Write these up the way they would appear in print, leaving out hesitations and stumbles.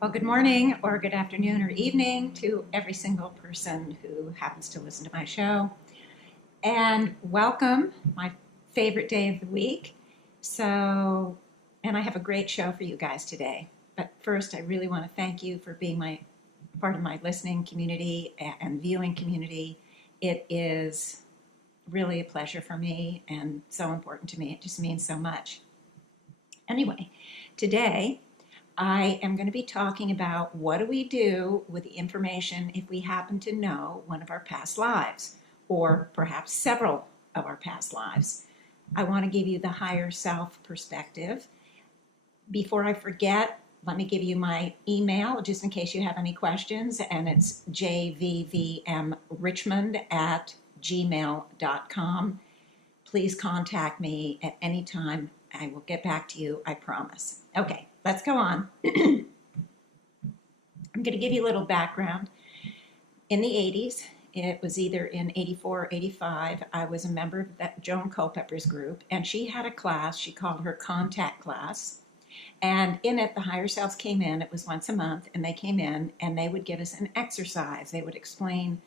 Well, good morning or good afternoon or evening to every single person who happens to listen to my show. And welcome, my favorite day of the week. And I have a great show for you guys today. But first, I really want to thank you for being part of my listening community and viewing community. It is really a pleasure for me and so important to me. It just means so much. Anyway, today I am going to be talking about what do we do with the information if we happen to know one of our past lives, or perhaps several of our past lives. I want to give you the higher self perspective. Before I forget, let me give you my email just in case you have any questions, and it's jvvmrichmond@gmail.com. Please contact me at any time. I will get back to you, I promise. Okay, let's go on. I'm going to give you a little background. In the 80s, it was either in 84 or 85, I was a member of that Joan Culpepper's group, and she had a class she called her contact class. And in it, the higher selves came in. It was once a month, and they came in and they would give us an exercise. They would explain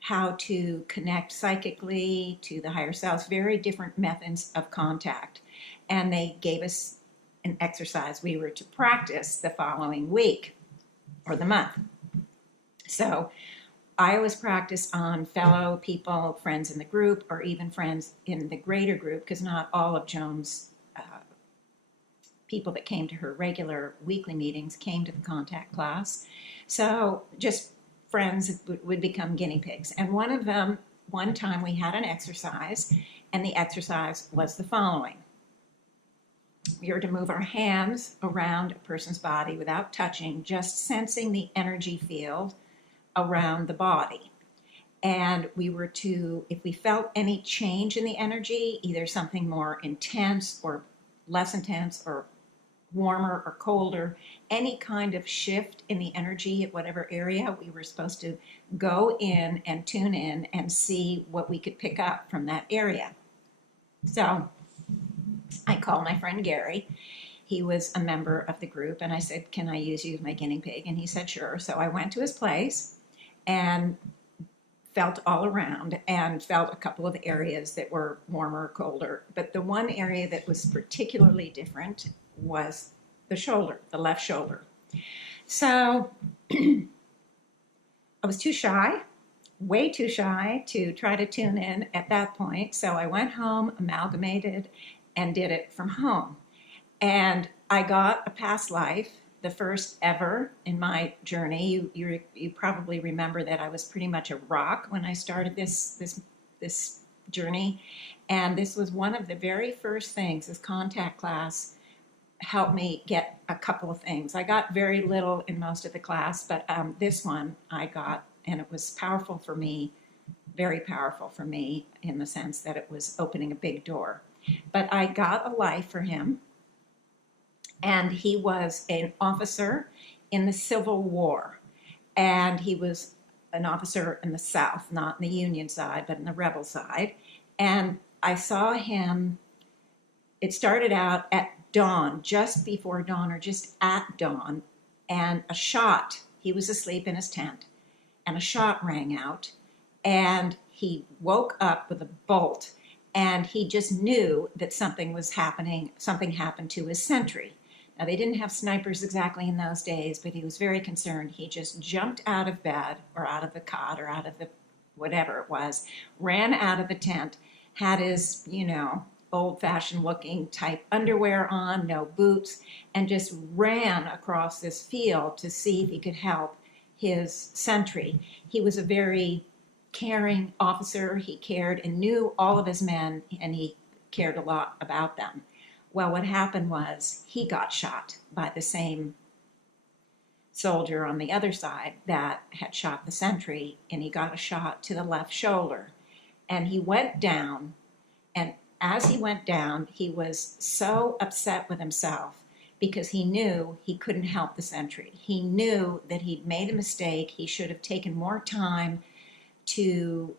how to connect psychically to the higher selves, very different methods of contact. And they gave us an exercise we were to practice the following week or the month. So I always practice on fellow people, friends in the group, or even friends in the greater group, because not all of Joan's people that came to her regular weekly meetings came to the contact class. So just friends would become guinea pigs. And one of them, one time we had an exercise, and the exercise was the following. We are to move our hands around a person's body without touching, just sensing the energy field around the body. And we were to, if we felt any change in the energy, either something more intense or less intense or warmer or colder, any kind of shift in the energy at whatever area, we were supposed to go in and tune in and see what we could pick up from that area. So I called my friend Gary. He was a member of the group, and I said, can I use you as my guinea pig? And he said, sure. So I went to his place and felt all around and felt a couple of areas that were warmer or colder. But the one area that was particularly different was the shoulder, the left shoulder. So I was too shy, way too shy to try to tune in at that point. So I went home, amalgamated, and did it from home. And I got a past life, the first ever in my journey. You probably remember that I was pretty much a rock when I started this journey. And this was one of the very first things, this contact class helped me get a couple of things. I got very little in most of the class, but this one I got, and it was powerful for me, very powerful for me in the sense that it was opening a big door. But I got a life for him, and he was an officer in the Civil War, and he was an officer in the South, not in the Union side, but in the rebel side. And I saw him, it started out at dawn, just before dawn or just at dawn, and a shot, he was asleep in his tent, and a shot rang out, and he woke up with a bolt, and he just knew that something was happening, something happened to his sentry. Now, they didn't have snipers exactly in those days, but he was very concerned. He just jumped out of bed or out of the cot or out of the whatever it was, ran out of the tent, had his, old-fashioned looking type underwear on, no boots, and just ran across this field to see if he could help his sentry. He was a very caring officer. He cared and knew all of his men, and he cared a lot about them. Well, what happened was he got shot by the same soldier on the other side that had shot the sentry, and he got a shot to the left shoulder. And he went down, and as he went down, he was so upset with himself because he knew he couldn't help the sentry. He knew that he'd made a mistake. He should have taken more time to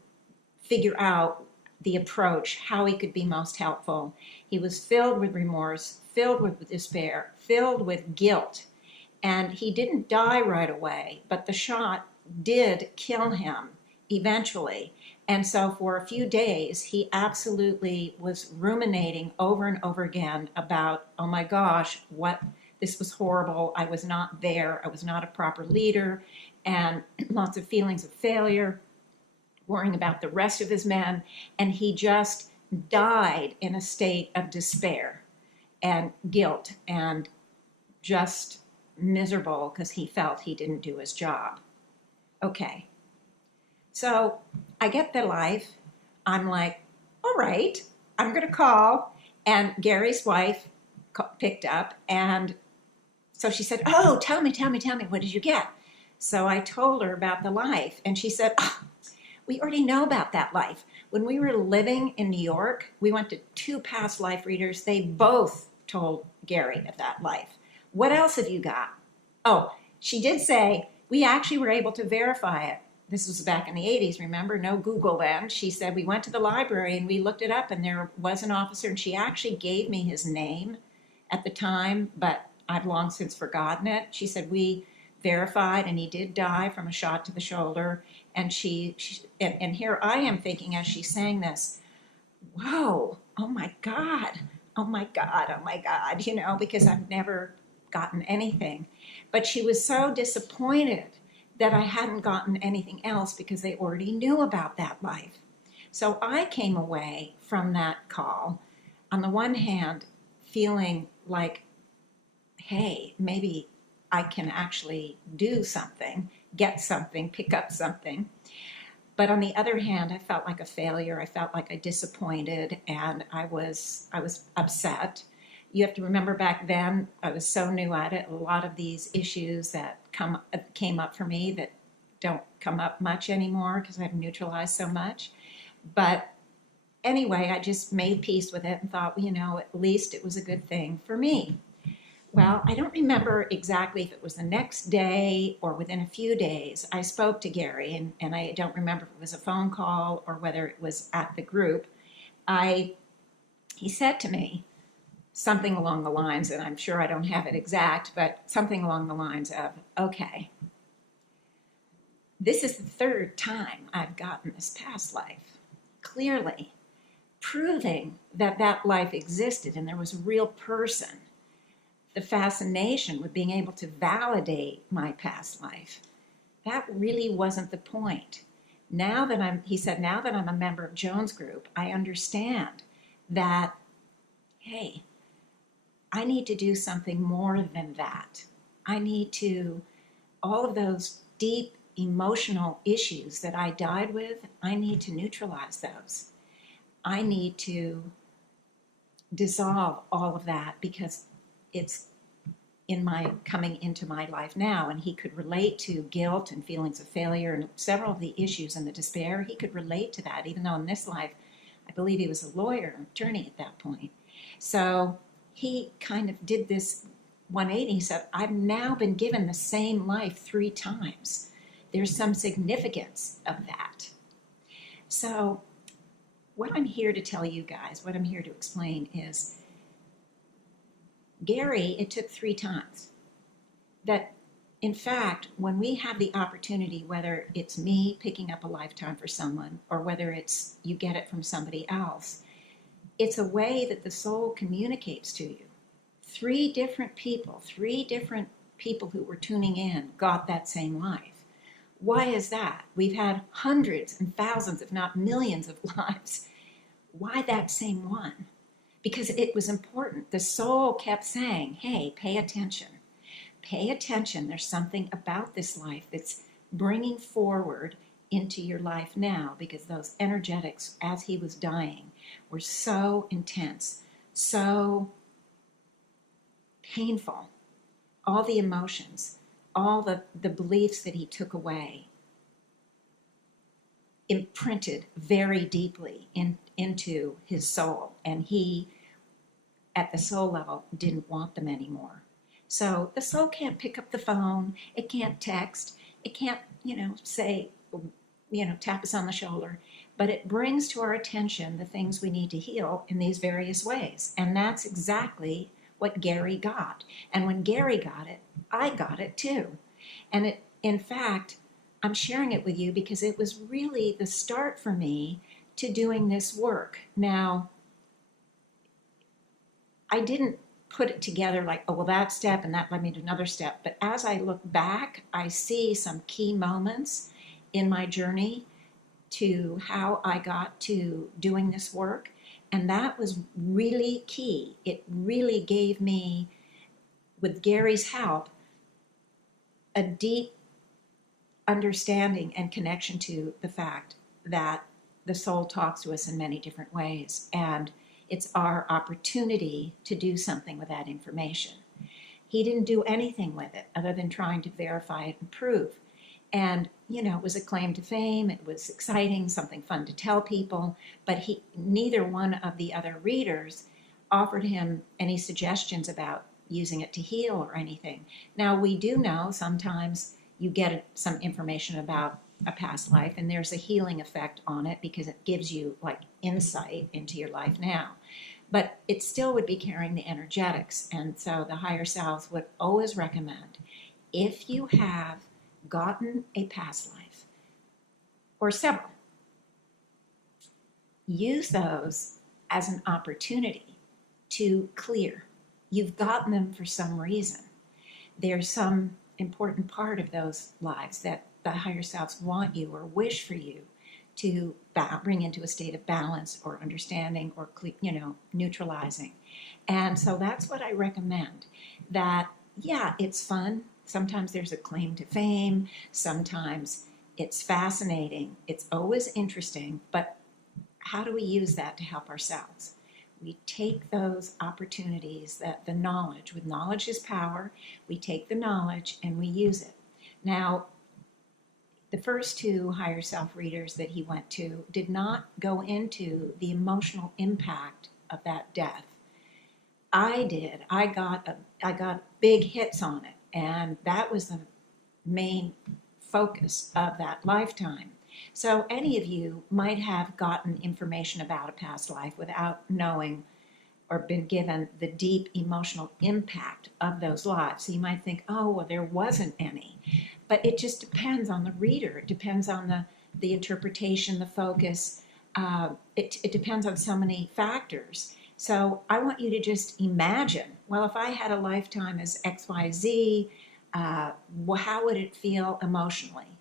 figure out the approach, how he could be most helpful. He was filled with remorse, filled with despair, filled with guilt. And he didn't die right away, but the shot did kill him eventually. And so for a few days, he absolutely was ruminating over and over again about, oh my gosh, what, this was horrible. I was not there. I was not a proper leader. And lots of feelings of failure, worrying about the rest of his men. And he just died in a state of despair and guilt and just miserable because he felt he didn't do his job. Okay. So I get the life. I'm like, all right, I'm going to call. And Gary's wife picked up. And so she said, oh, tell me, what did you get? So I told her about the life. And she said, oh, we already know about that life. When we were living in New York, we went to 2 past life readers. They both told Gary of that life. What else have you got? Oh, she did say, we actually were able to verify it. This was back in the 80s, remember? No Google then. She said, we went to the library and we looked it up and there was an officer, and she actually gave me his name at the time, but I've long since forgotten it. She said, we verified and he did die from a shot to the shoulder. And and here I am thinking as she's saying this, whoa, oh my God, oh my God, oh my God, because I've never gotten anything. But she was so disappointed that I hadn't gotten anything else because they already knew about that life. So I came away from that call, on the one hand, feeling like, hey, maybe I can actually do something, get something, pick up something. But on the other hand, I felt like a failure. I felt like I disappointed, and I was upset. You have to remember back then, I was so new at it. A lot of these issues that came up for me that don't come up much anymore because I've neutralized so much. But anyway, I just made peace with it and thought, at least it was a good thing for me. Well, I don't remember exactly if it was the next day or within a few days. I spoke to Gary, and I don't remember if it was a phone call or whether it was at the group. He said to me something along the lines, and I'm sure I don't have it exact, but something along the lines of, okay, this is the 3rd time I've gotten this past life, clearly proving that that life existed and there was a real person. The fascination with being able to validate my past life, that really wasn't the point. He said, now that I'm a member of Joan's group, I understand that, hey, I need to do something more than that. I need to, all of those deep emotional issues that I died with, I need to neutralize those. I need to dissolve all of that because it's coming into my life now. And he could relate to guilt and feelings of failure and several of the issues and the despair. He could relate to that, even though in this life, I believe he was a lawyer, attorney at that point. So he kind of did this 180. He said, I've now been given the same life 3 times. There's some significance of that. So what I'm here to tell you guys, what I'm here to explain is, Gary, it took 3 times. That, in fact, when we have the opportunity, whether it's me picking up a lifetime for someone or whether it's you get it from somebody else, it's a way that the soul communicates to you. 3 different people who were tuning in got that same life. Why is that? We've had hundreds and thousands, if not millions of lives. Why that same one? Because it was important. The soul kept saying, hey, pay attention. Pay attention. There's something about this life that's bringing forward into your life now, because those energetics, as he was dying, were so intense, so painful. All the emotions, all the beliefs that he took away, imprinted very deeply into his soul, and he, at the soul level, didn't want them anymore. So the soul can't pick up the phone, it can't text, it can't, say, tap us on the shoulder, but it brings to our attention the things we need to heal in these various ways. And that's exactly what Gary got. And when Gary got it, I got it too. And in fact, I'm sharing it with you because it was really the start for me to doing this work. Now, I didn't put it together like, oh, well, that step and that led me to another step. But as I look back, I see some key moments in my journey to how I got to doing this work. And that was really key. It really gave me, with Gary's help, a deep understanding and connection to the fact that the soul talks to us in many different ways. And it's our opportunity to do something with that information. He didn't do anything with it other than trying to verify it and prove. And, it was a claim to fame. It was exciting, something fun to tell people. But neither one of the other readers offered him any suggestions about using it to heal or anything. Now, we do know sometimes you get some information about a past life and there's a healing effect on it because it gives you like insight into your life now. But it still would be carrying the energetics. And so the higher selves would always recommend, if you have gotten a past life or several, use those as an opportunity to clear. You've gotten them for some reason. There's some important part of those lives that the higher selves want you or wish for you to bring into a state of balance or understanding or neutralizing. And so that's what I recommend. That, yeah, it's fun. Sometimes there's a claim to fame. Sometimes it's fascinating. It's always interesting. But how do we use that to help ourselves? We take those opportunities, that the knowledge, with knowledge is power, we take the knowledge and we use it. Now, the first two higher self readers that he went to did not go into the emotional impact of that death. I did. I got big hits on it, and that was the main focus of that lifetime. So any of you might have gotten information about a past life without knowing or been given the deep emotional impact of those lives. So you might think, oh, well, there wasn't any. But it just depends on the reader. It depends on the interpretation, the focus. It depends on so many factors. So I want you to just imagine, well, if I had a lifetime as XYZ, how would it feel emotionally?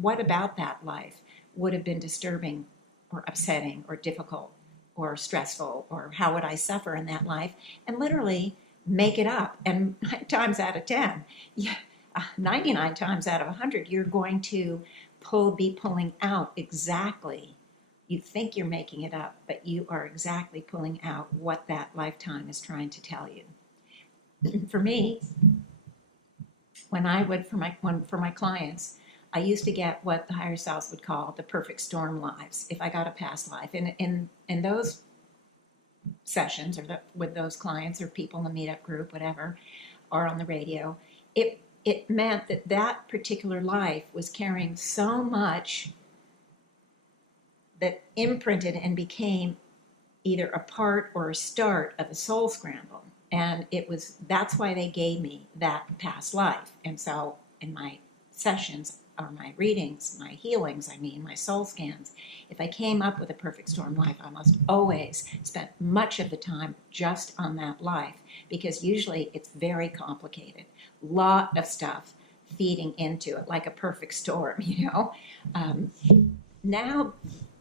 What about that life would have been disturbing or upsetting or difficult or stressful, or how would I suffer in that life? And literally make it up. And 9 times out of 10, 99 times out of 100, you're going to be pulling out exactly. You think you're making it up, but you are exactly pulling out what that lifetime is trying to tell you. For me, when I would, for my clients, I used to get what the higher selves would call the perfect storm lives, if I got a past life. And in those sessions, or with those clients or people in the meetup group, whatever, or on the radio, it meant that particular life was carrying so much that imprinted and became either a part or a start of a soul scramble. And that's why they gave me that past life. And so in my sessions, or my readings, my healings, my soul scans, if I came up with a perfect storm life, I must always spend much of the time just on that life, because usually it's very complicated. Lot of stuff feeding into it, like a perfect storm, Now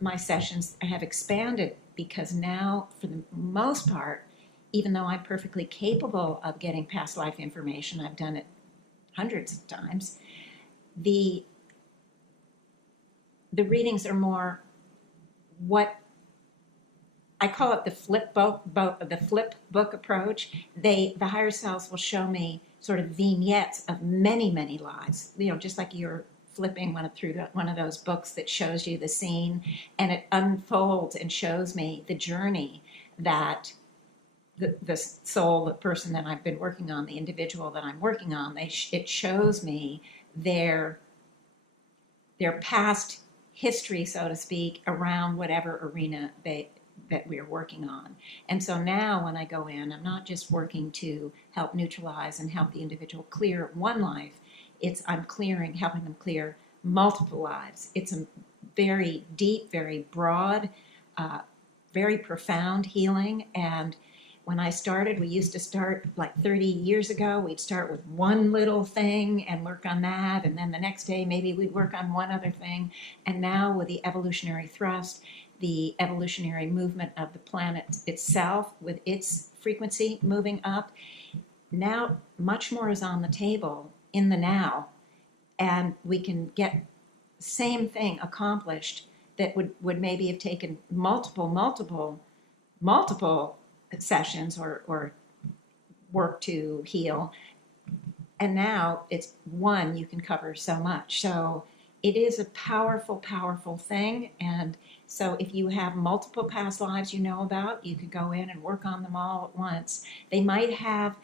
my sessions have expanded, because now, for the most part, even though I'm perfectly capable of getting past life information, I've done it hundreds of times, the readings are more what I call it the flip book approach. The higher selves will show me sort of vignettes of many, many lives. Just like you're flipping through one of those books that shows you the scene, and it unfolds and shows me the journey that the soul, the person that I've been working on, the individual that I'm working on, it shows me their past history, so to speak, around whatever arena that we're working on. And so now when I go in, I'm not just working to help neutralize and help the individual clear one life. I'm helping them clear multiple lives. It's a very deep, very broad, uh, very profound healing. And when I started, we used to start like 30 years ago, we'd start with one little thing and work on that. And then the next day, maybe we'd work on one other thing. And now with the evolutionary thrust, the evolutionary movement of the planet itself, with its frequency moving up, now much more is on the table in the now. And we can get the same thing accomplished that would maybe have taken multiple sessions or work to heal. And now it's one, you can cover so much. So it is a powerful, powerful thing. And so if you have multiple past lives you know about, you could go in and work on them all at once. They might have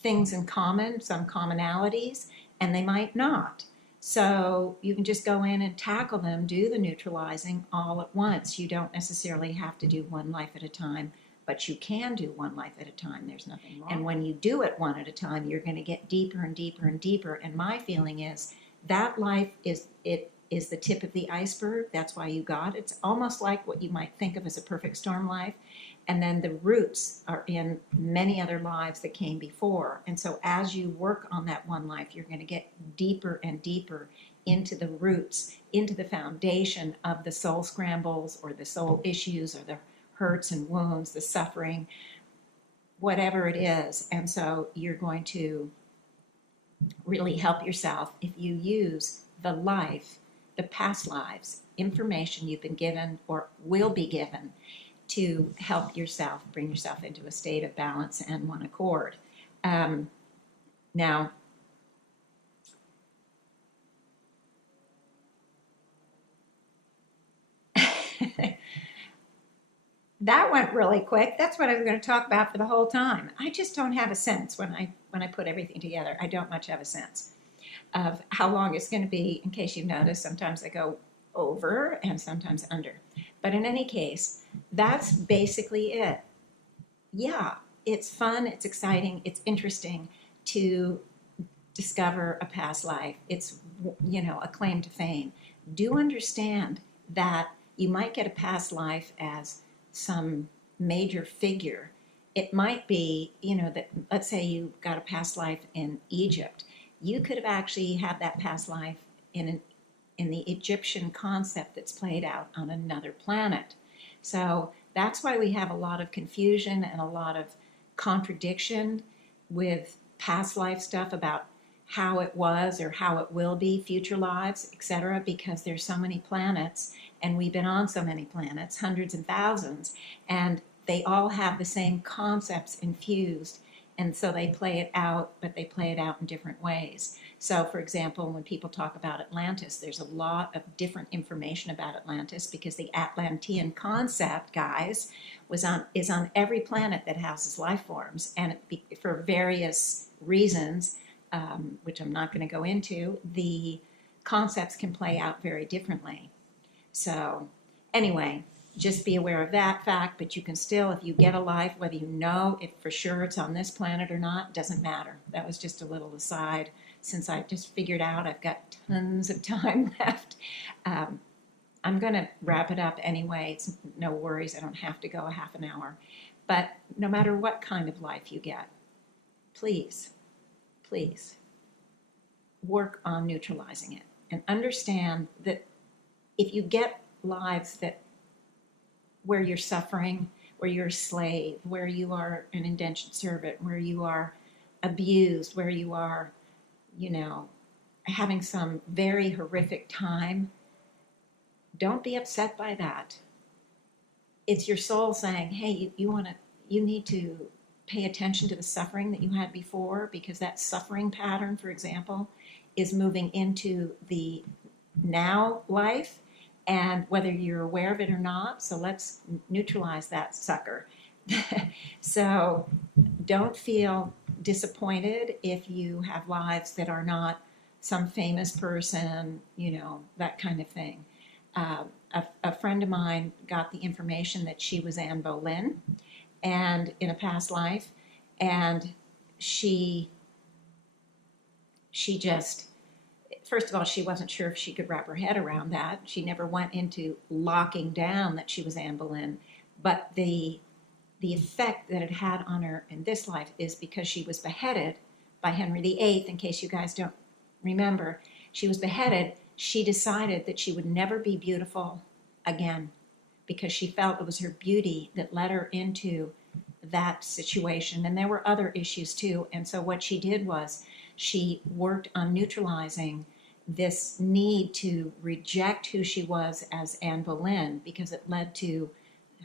things in common, some commonalities, and they might not. So you can just go in and tackle them, do the neutralizing all at once. You don't necessarily have to do one life at a time, but you can do one life at a time. There's nothing wrong. And when you do it one at a time, you're going to get deeper and deeper and deeper. And my feeling is that life is the tip of the iceberg. That's why you got it. It's almost like what you might think of as a perfect storm life. And then the roots are in many other lives that came before. And so as you work on that one life, you're going to get deeper and deeper into the roots, into the foundation of the soul scrambles or the soul issues or the hurts and wounds, the suffering, whatever it is. And so you're going to really help yourself if you use the past lives, information you've been given or will be given to help yourself, bring yourself into a state of balance and one accord. Now, that went really quick. That's what I was going to talk about for the whole time. I just don't have a sense when I put everything together. I don't much have a sense of how long it's going to be. In case you've noticed, sometimes I go over and sometimes under. But in any case, that's basically it. Yeah, it's fun, it's exciting, it's interesting to discover a past life. It's, a claim to fame. Do understand that you might get a past life as some major figure. It might be, that let's say you got a past life in Egypt. You could have actually had that past life in the Egyptian concept that's played out on another planet. So that's why we have a lot of confusion and a lot of contradiction with past life stuff about how it was or how it will be, future lives, etc., because there's so many planets and we've been on so many planets, hundreds and thousands, and they all have the same concepts infused. And so they play it out, but they play it out in different ways. So, for example, when people talk about Atlantis, there's a lot of different information about Atlantis because the Atlantean concept, guys, is on every planet that houses life forms. And for various reasons, which I'm not going to go into, the concepts can play out very differently. So, anyway, just be aware of that fact, but you can still, if you get a life, whether you know if for sure it's on this planet or not, doesn't matter. That was just a little aside, since I just figured out I've got tons of time left. I'm going to wrap it up anyway. It's no worries. I don't have to go a half an hour. But no matter what kind of life you get, please, please work on neutralizing it and understand that if you get lives where you're suffering, where you're a slave, where you are an indentured servant, where you are abused, where you are, having some very horrific time, don't be upset by that. It's your soul saying, hey, you need to pay attention to the suffering that you had before, because that suffering pattern, for example, is moving into the now life, and whether you're aware of it or not. So let's neutralize that sucker. So don't feel disappointed if you have lives that are not some famous person, that kind of thing. a friend of mine got the information that she was Anne Boleyn and in a past life, and she just, first of all, she wasn't sure if she could wrap her head around that. She never went into locking down that she was Anne Boleyn, but the effect that it had on her in this life is because she was beheaded by Henry VIII. In case you guys don't remember, she was beheaded. She decided that she would never be beautiful again because she felt it was her beauty that led her into that situation. And there were other issues too. And so what she did was she worked on neutralizing this need to reject who she was as Anne Boleyn because it led to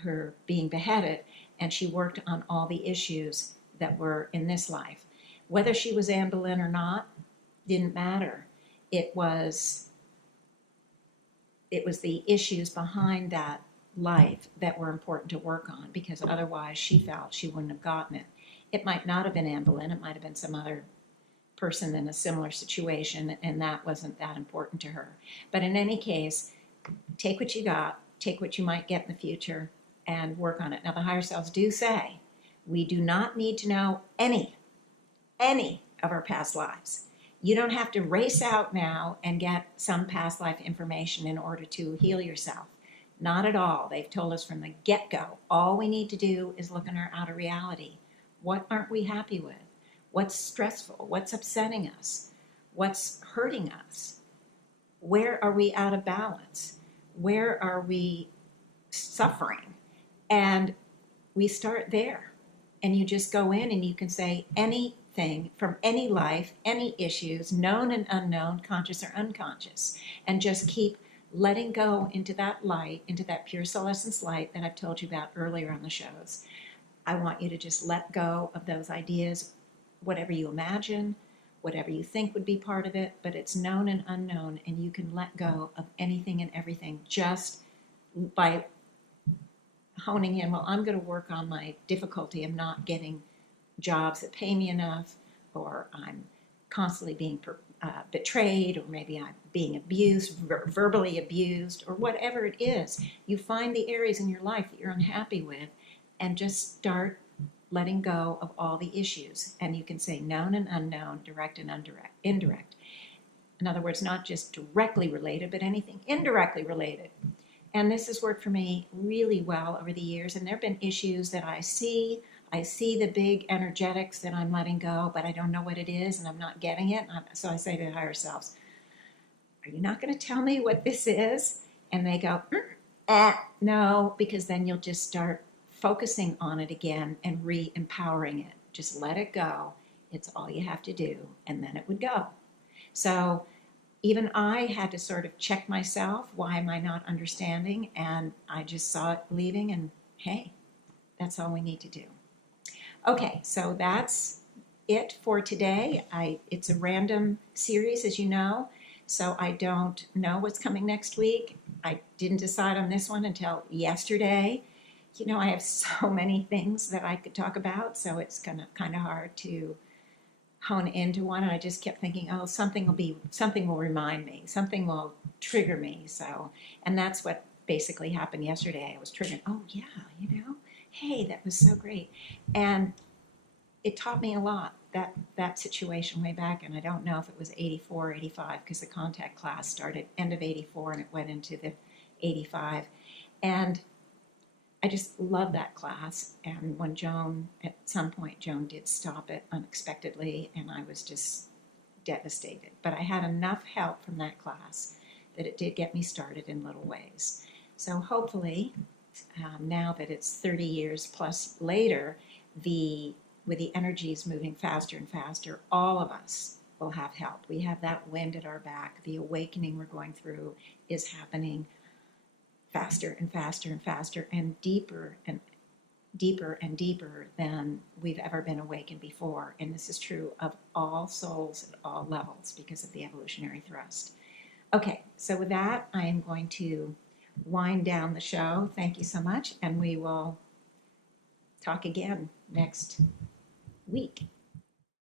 her being beheaded. And she worked on all the issues that were in this life. Whether she was Anne Boleyn or not didn't matter. It was the issues behind that life that were important to work on, because otherwise she felt she wouldn't have gotten it. It might not have been Anne Boleyn, it might have been some other person in a similar situation, and that wasn't that important to her. But in any case, take what you got, take what you might get in the future, and work on it. Now, the higher selves do say we do not need to know any of our past lives. You don't have to race out now and get some past life information in order to heal yourself. Not at all. They've told us from the get-go, all we need to do is look in our outer reality. What aren't we happy with? What's stressful? What's upsetting us? What's hurting us? Where are we out of balance? Where are we suffering? And we start there. And you just go in and you can say anything from any life, any issues, known and unknown, conscious or unconscious, and just keep letting go into that light, into that pure soul essence light that I've told you about earlier on the shows. I want you to just let go of those ideas, whatever you imagine, whatever you think would be part of it, but it's known and unknown, and you can let go of anything and everything just by honing in. Well, I'm going to work on my difficulty of not getting jobs that pay me enough, or I'm constantly being betrayed, or maybe I'm being abused, verbally abused, or whatever it is. You find the areas in your life that you're unhappy with and just start letting go of all the issues. And you can say known and unknown, direct and indirect. In other words, not just directly related, but anything indirectly related. And this has worked for me really well over the years. And there have been issues that I see the big energetics that I'm letting go, but I don't know what it is and I'm not getting it. So I say to the higher selves, are you not going to tell me what this is? And they go, no, because then you'll just start focusing on it again and re-empowering it. Just let it go. It's all you have to do, and then it would go. So even I had to sort of check myself. Why am I not understanding? And I just saw it leaving, and hey, that's all we need to do. Okay, so that's it for today. It's a random series, as you know, so I don't know what's coming next week. I didn't decide on this one until yesterday. You know, I have so many things that I could talk about, so it's kind of hard to hone into one. And I just kept thinking, oh, something will remind me, something will trigger me. So, and that's what basically happened yesterday. I was triggered. Oh yeah, you know, hey, that was so great, and it taught me a lot. That situation way back, and I don't know if it was 84 or 85, because the contact class started end of 84 and it went into the 85, and I just love that class. And when at some point Joan did stop it unexpectedly, and I was just devastated. But I had enough help from that class that it did get me started in little ways. So hopefully, now that it's 30 years plus later, with the energies moving faster and faster, all of us will have help. We have that wind at our back. The awakening we're going through is happening faster and faster and faster, and deeper and deeper and deeper than we've ever been awakened before. And this is true of all souls at all levels because of the evolutionary thrust. Okay, so with that, I am going to wind down the show. Thank you so much, and we will talk again next week.